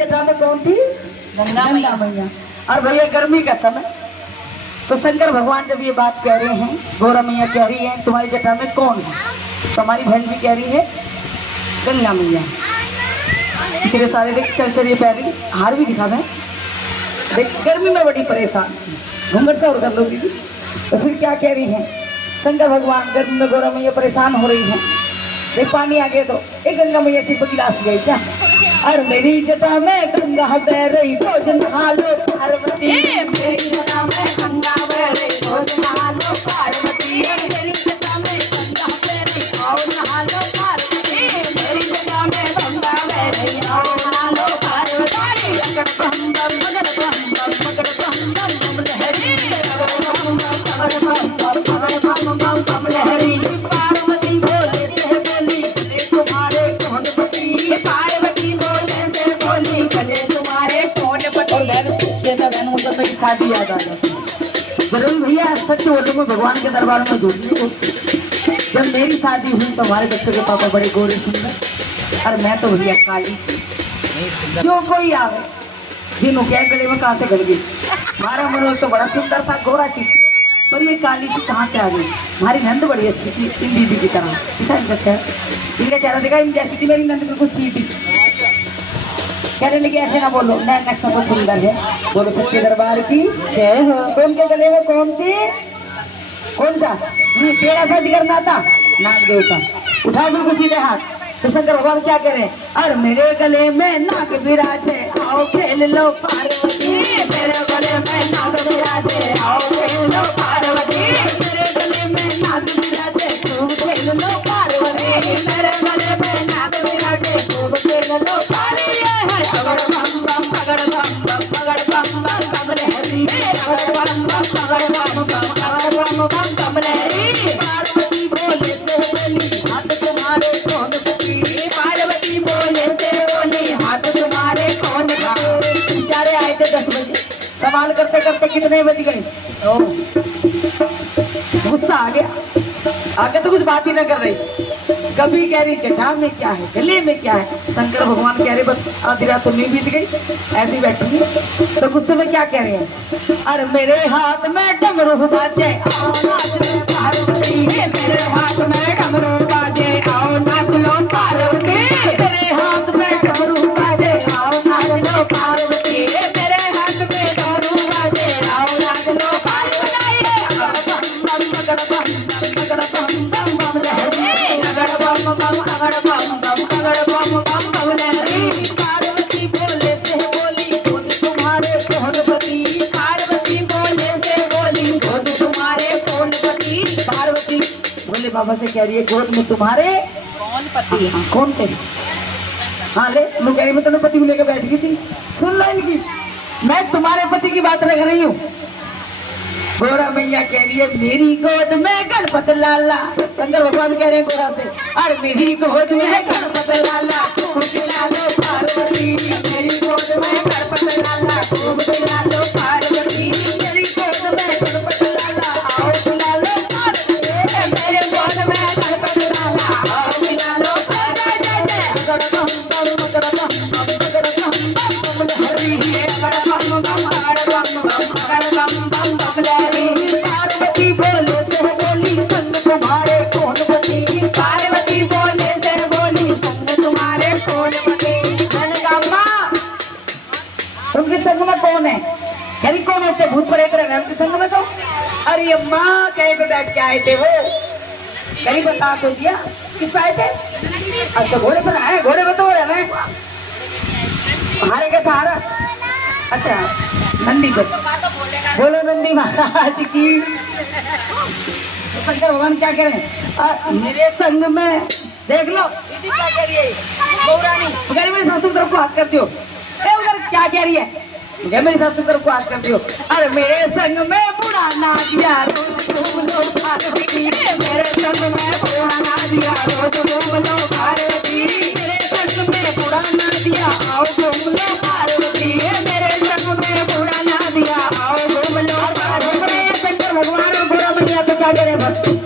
जटा में कौन थी? गंगा मैया। और भैया गर्मी का समय, तो शंकर भगवान जब ये बात कह रहे हैं, गौरा मैया कह रही है तुम्हारी जटा में कौन है, तो हमारी बहन जी कह रही है गंगा मैया। इतने सारे देख चल चलिए पैरी हार भी दिखा दें, देख गर्मी में बड़ी परेशान, घूंघट से और कर लो दीदी। तो फिर क्या कह रही है शंकर भगवान, गर्मी में गौरा मैया परेशान हो रही है, देख पानी आ गया तो एक गंगा मैया सिर्फ गिलास गई क्या, और मेरी जटा में गंगा बह रही रोज नहा लो पार्वती, मेरी जटा में गंगा बह रही रोज नहा लो पार्वती, मेरी जटा में गंगा बह रही आओ नहा लो पार्वती, मेरी जटा में गंगा बह रही आओ नहा लो पार्वती, मकर बम बम मकर बम बम मकर बम बम बम लहरी, मकर बम बम मकर बम बम मकर बम बम बम लहरी, पार्वती बोले से बोली चले तुम्हारे कौन पति, पार्वती बोले से बोली चले तुम्हारे कौन पति। मेरी शादी याद आ जाती जरूर भैया, सच बोलूं मैं भगवान के दरबार में झूठ नहीं बोलती। जब मेरी शादी हुई तो हमारे बच्चों के पापा बड़े गोरे सुंदर, और मैं तो भैया काली, जो कोई आवे जिन्हों क्या गले में कहाँ से गल गई, हमारा मनोज तो बड़ा सुंदर था गोरा की, पर ये काली सी कहाँ से आ गई। हमारी नंद बड़ी अच्छी थी इन दीदी की तरह, इनका चेहरा देखा इन जैसी थी मेरी नंद, बिल्कुल सीधी। कहने लगी ऐसे ना बोलो, नैन तो सुंदर है, बोलो सच्चे दरबार की जय हो। कौन के गले में कौन थी, कौन सा तेरा सा जिगर नाता नाग देवता, उठा बिल्कुल सीधे हाथ। तो शंकर भगवान क्या करें, और मेरे गले में नाग विराजे आओ खेल लो पार्वती, मेरे गले में नाग विराजे आओ खेल लो पार्वती, मेरे गले में नाग विराजे खूब खेल लो पार्वती, मेरे गले में नाग विराजे खूब खेल लो पार्वती, अगर बम बम अगर बम बम अगर बम बम बम लहरी, अगर बम बम अगर बम बम अगर बम बम बम लहरी, पार्वती बोले से बोली हाथ तुम्हारे कौन पति, पार्वती बोले से बोली हाथ तुम्हारे कौन पति। बेचारे आए थे 10 बजे, सवाल करते करते कितने बज गए, गुस्सा आ गया, आगे तो कुछ बात ही ना कर रही, कभी कह रही जटा में क्या है गले में क्या है, शंकर भगवान कह रहे बस आधी रात तो नहीं बीत गई ऐसी बैठी है। तो गुस्से में क्या कह रहे हैं, अरे मेरे हाथ में डमरू बाजे आओ नाच लो पार्वती, मेरे हाथ में डमरू बाजे आओ नाच लो पार्वती, मेरे हाथ में डमरू बाजे आओ नाच लो पार्वती, मेरे हाथ में डमरू बाजे आओ नाच लो पार्वती, पार्वती बोले से बोली खुद तुम्हारे कौन पति, पार्वती बोले से बोली खुद तुम्हारे कौन पति, पार्वती बोले बाबा से कह रही है गोद में तुम्हारे कौन पति, हाँ कौन थे, हाँ ले मैं कह रही मैं तुम्हें पति को लेकर बैठ गई थी, सुन लो इनकी, मैं तुम्हारे पति की बात रख रही हूँ। गोरा मैया कह रही है मेरी गोद में गणपत लाला, शंकर भगवान कह रहे हैं गोरा से, और मेरी गोद में गणपत लाला खूब खिला लो पार्वती, मेरी गोद में गणपत लाला खूब खिला लो पार्वती, मेरी गोद में गणपत लाला आओ खिला लो पार्वती, मेरे गोद में गणपत लाला आओ खिला लो पार्वती, अगर बम बम अगर बम बम अगर बम बम बम लहरी, अगर बम बम अगर बम बम अगर बम बम बम लहरी, पार्वती बोले से बोली संग तुम्हारे कौन पति, पार्वती बोले से बोली संग तुम्हारे कौन पति। मैंने कहा माँ तुमके संग में कौन है, कभी कौन होते भूत प्रेत रहे उनके संग में, तो अरे माँ कहीं पे बैठ के आए थे वो, कहीं बता तो दिया किस आए थे, अच्छा घोड़े पर आए, घोड़े पर तो हो रहे हारे का सहारा, अच्छा नंदी पर, बोलो नंदी महाराज की। तो शंकर भगवान क्या करें, मेरे संग में देख लो दीदी क्या कह रही है गौरानी, अगर मेरी सासू तरफ को हाथ कर दियो, उधर क्या कह रही है मुझे मेरी सासू तरफ को हाथ कर दियो, अरे मेरे संग में बुरा ना दिया रोज घूम लो पार्वती, मेरे संग में बुरा ना दिया रोज घूम लो पार्वती, मेरे संग में बुरा ना दिया आओ घूम लो पार्वती, मेरे संग में बुरा ना दिया आओ घूम लो पार्वती। शंकर भगवान और गोरा मैया तो क्या करे बस